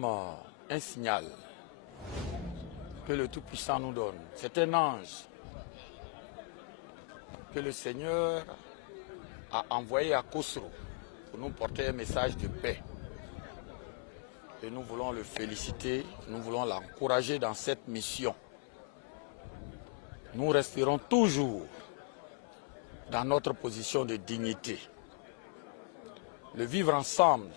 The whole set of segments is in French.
comme un signal que le Tout-Puissant nous donne. C'est un ange que le Seigneur a envoyé à Khosrow pour nous porter un message de paix. Et nous voulons le féliciter, nous voulons l'encourager dans cette mission. Nous resterons toujours dans notre position de dignité. Le vivre ensemble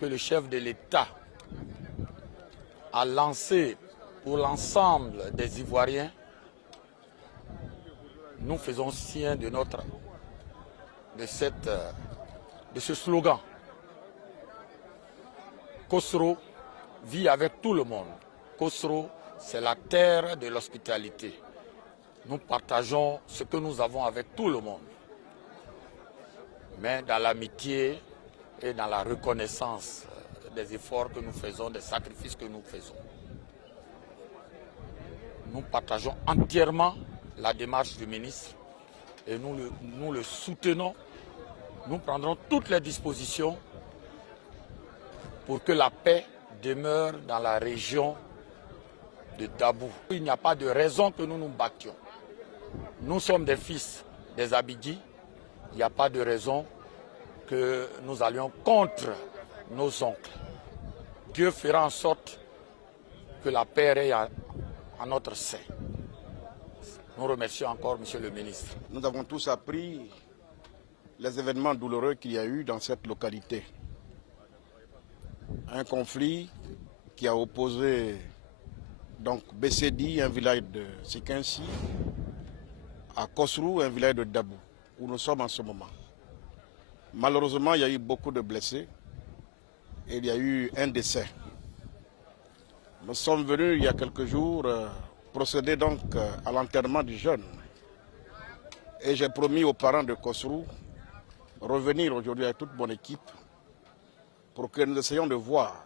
que le chef de l'État a lancé pour l'ensemble des Ivoiriens, nous faisons sien de ce slogan. Khosrow vit avec tout le monde. Khosrow, c'est la terre de l'hospitalité. Nous partageons ce que nous avons avec tout le monde. Mais dans l'amitié et dans la reconnaissance des efforts que nous faisons, des sacrifices que nous faisons. Nous partageons entièrement la démarche du ministre et nous le soutenons. Nous prendrons toutes les dispositions pour que la paix demeure dans la région de Dabou. Il n'y a pas de raison que nous nous battions. Nous sommes des fils des Abidji. Il n'y a pas de raison que nous allions contre nos oncles. Dieu fera en sorte que la paix règne en notre sein. Nous remercions encore M. le ministre. Nous avons tous appris les événements douloureux qu'il y a eu dans cette localité. Un conflit qui a opposé donc Bessedi, un village de Sikinsi, à Khosrow, un village de Dabou, où nous sommes en ce moment. Malheureusement, il y a eu beaucoup de blessés et il y a eu un décès. Nous sommes venus il y a quelques jours procéder donc à l'enterrement du jeune. Et j'ai promis aux parents de Khosrow revenir aujourd'hui avec toute mon équipe pour que nous essayions de voir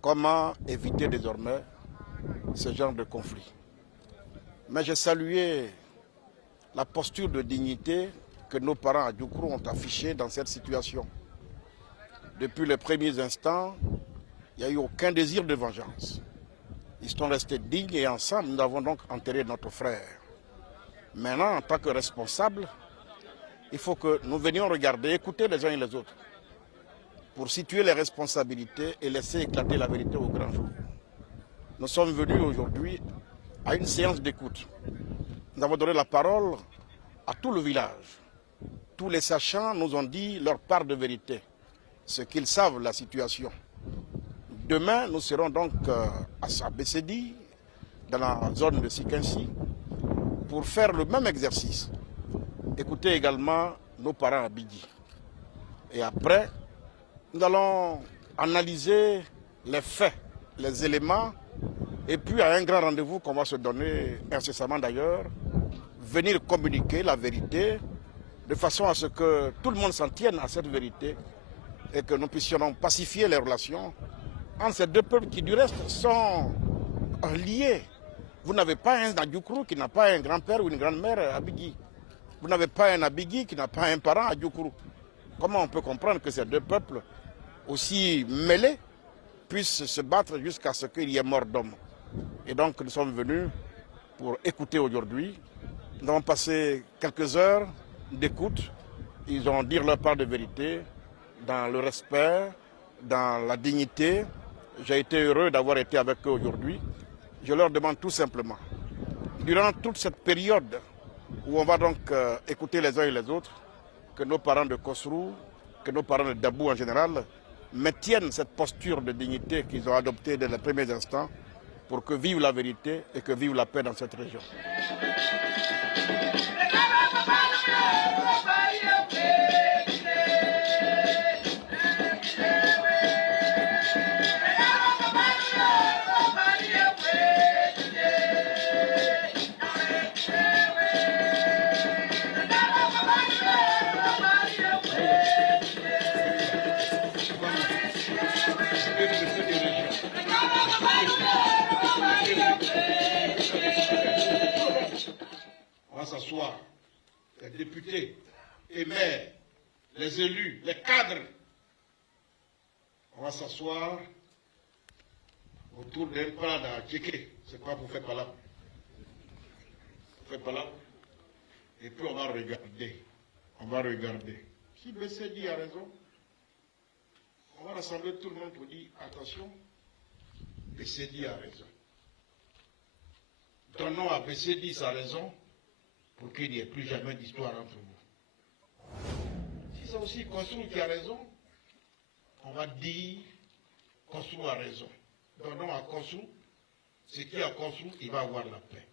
comment éviter désormais ce genre de conflit. Mais j'ai salué la posture de dignité que nos parents à Djoukro ont affichée dans cette situation. Depuis les premiers instants, il n'y a eu aucun désir de vengeance. Ils sont restés dignes et ensemble, nous avons donc enterré notre frère. Maintenant, en tant que responsables, il faut que nous venions regarder, écouter les uns et les autres, pour situer les responsabilités et laisser éclater la vérité au grand jour. Nous sommes venus aujourd'hui à une séance d'écoute. Nous avons donné la parole à tout le village. Tous les sachants nous ont dit leur part de vérité, ce qu'ils savent la situation. Demain, nous serons donc à Bessedi, dans la zone de Sikinsi, pour faire le même exercice. Écouter également nos parents à Bidi. Et après, nous allons analyser les faits, les éléments, et puis à un grand rendez-vous qu'on va se donner incessamment d'ailleurs, venir communiquer la vérité, de façon à ce que tout le monde s'en tienne à cette vérité et que nous puissions donc pacifier les relations entre ces deux peuples qui du reste sont liés. Vous n'avez pas un Adjoukrou qui n'a pas un grand-père ou une grand-mère à Bigui. Vous n'avez pas un Abigui qui n'a pas un parent à Adjoukrou. Comment on peut comprendre que ces deux peuples aussi mêlés puissent se battre jusqu'à ce qu'il y ait mort d'homme? Et donc nous sommes venus pour écouter aujourd'hui. Nous avons passé quelques heures d'écoute. Ils ont dit leur part de vérité dans le respect, dans la dignité. J'ai été heureux d'avoir été avec eux aujourd'hui. Je leur demande tout simplement, durant toute cette période où on va donc écouter les uns et les autres, que nos parents de Khosrow, que nos parents de Dabou en général, maintiennent cette posture de dignité qu'ils ont adoptée dès les premiers instants pour que vive la vérité et que vive la paix dans cette région. On va s'asseoir, les députés, les maires, les élus, les cadres. On va s'asseoir autour d'un plan à checker. C'est pas pour faire palabre. Faire palabre. Et puis on va regarder. On va regarder. Si BCD a raison, on va rassembler tout le monde pour dire attention, BCD a raison. Donnons à BCD sa raison pour qu'il n'y ait plus jamais d'histoire entre vous. Si c'est aussi Kossrou qui a raison, on va dire Kossrou a raison. Donnons à Kossrou ce qui est à Kossrou, il va avoir la paix.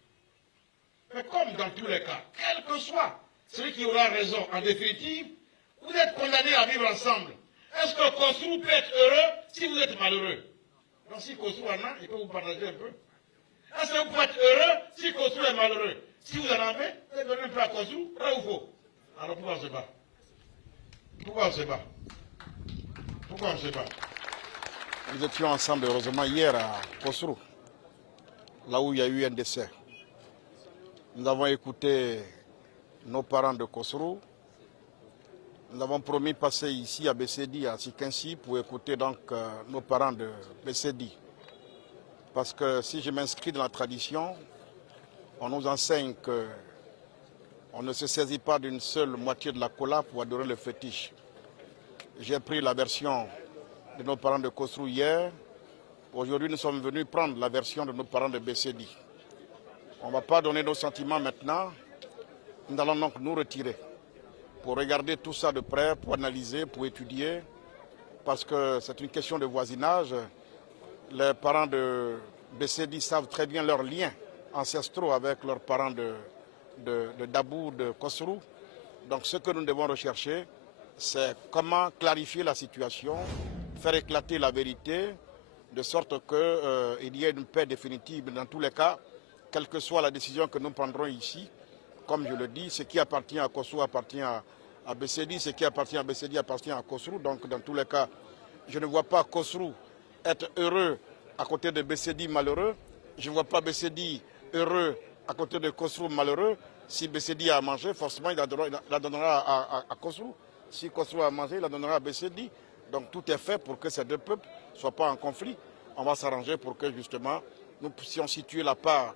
Mais comme dans tous les cas, quel que soit celui qui aura raison, en définitive, vous êtes condamnés à vivre ensemble. Est-ce que Kossrou peut être heureux si vous êtes malheureux? Donc si Kossrou en a, il peut vous partager un peu. Est-ce que vous pouvez être heureux si Kossrou est malheureux? Si vous en avez, vous allez donner un peu à Kossrou, vrai ou faux? Alors pourquoi on se bat? Pourquoi on se bat? Pourquoi on se bat? Nous étions ensemble, heureusement, hier à Kossrou, là où il y a eu un décès. Nous avons écouté nos parents de Kossrou. Nous avons promis de passer ici à BCD, à Sikinsi, pour écouter donc nos parents de BCD. Parce que si je m'inscris dans la tradition, on nous enseigne qu'on ne se saisit pas d'une seule moitié de la cola pour adorer le fétiche. J'ai pris la version de nos parents de Kossrou hier. Aujourd'hui, nous sommes venus prendre la version de nos parents de BCD. On ne va pas donner nos sentiments maintenant. Nous allons donc nous retirer pour regarder tout ça de près, pour analyser, pour étudier, parce que c'est une question de voisinage. Les parents de BCD savent très bien leurs liens ancestraux avec leurs parents de Dabou, de Kossrou. Donc ce que nous devons rechercher, c'est comment clarifier la situation, faire éclater la vérité, de sorte qu'il y ait une paix définitive. Dans tous les cas, quelle que soit la décision que nous prendrons ici, comme je le dis, ce qui appartient à Kossrou appartient à BCD, ce qui appartient à BCD appartient à Kossrou. Donc dans tous les cas, je ne vois pas Kossrou être heureux à côté de BCD malheureux. Je ne vois pas BCD heureux à côté de Kossrou malheureux. Si BCD a mangé, forcément il la donnera à Kossrou. Si Kossrou a mangé, il la donnera à BCD. Donc tout est fait pour que ces deux peuples ne soient pas en conflit. On va s'arranger pour que justement nous puissions situer la part,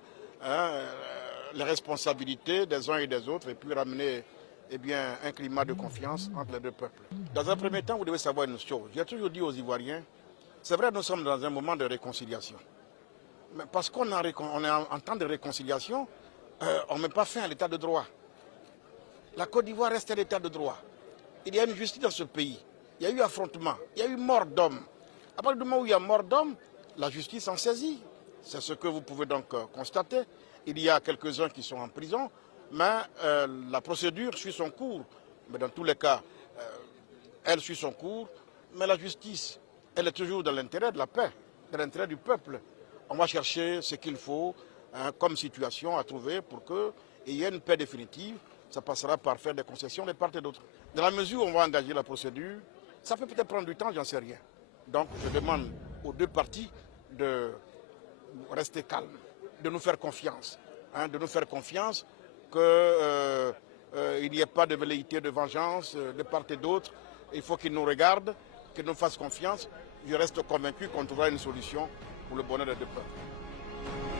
les responsabilités des uns et des autres et puis ramener un climat de confiance entre les deux peuples. Dans un premier temps, vous devez savoir une chose. J'ai toujours dit aux Ivoiriens, c'est vrai, nous sommes dans un moment de réconciliation. Mais parce qu'on est en temps de réconciliation, on ne met pas fin à l'état de droit. La Côte d'Ivoire reste un état de droit. Il y a une justice dans ce pays. Il y a eu affrontement, il y a eu mort d'hommes. À partir du moment où il y a mort d'hommes, la justice en saisit. C'est ce que vous pouvez donc constater. Il y a quelques-uns qui sont en prison, mais la procédure suit son cours. Mais dans tous les cas, elle suit son cours. Mais la justice, elle est toujours dans l'intérêt de la paix, dans l'intérêt du peuple. On va chercher ce qu'il faut comme situation à trouver pour qu'il y ait une paix définitive. Ça passera par faire des concessions de part et d'autre. Dans la mesure où on va engager la procédure, ça peut peut-être prendre du temps, j'en sais rien. Donc je demande aux deux parties de rester calmes, de nous faire confiance. Qu'il n'y ait pas de velléité de vengeance de part et d'autre. Il faut qu'ils nous regardent, qu'ils nous fassent confiance. Je reste convaincu qu'on trouvera une solution pour le bonheur des deux peuples.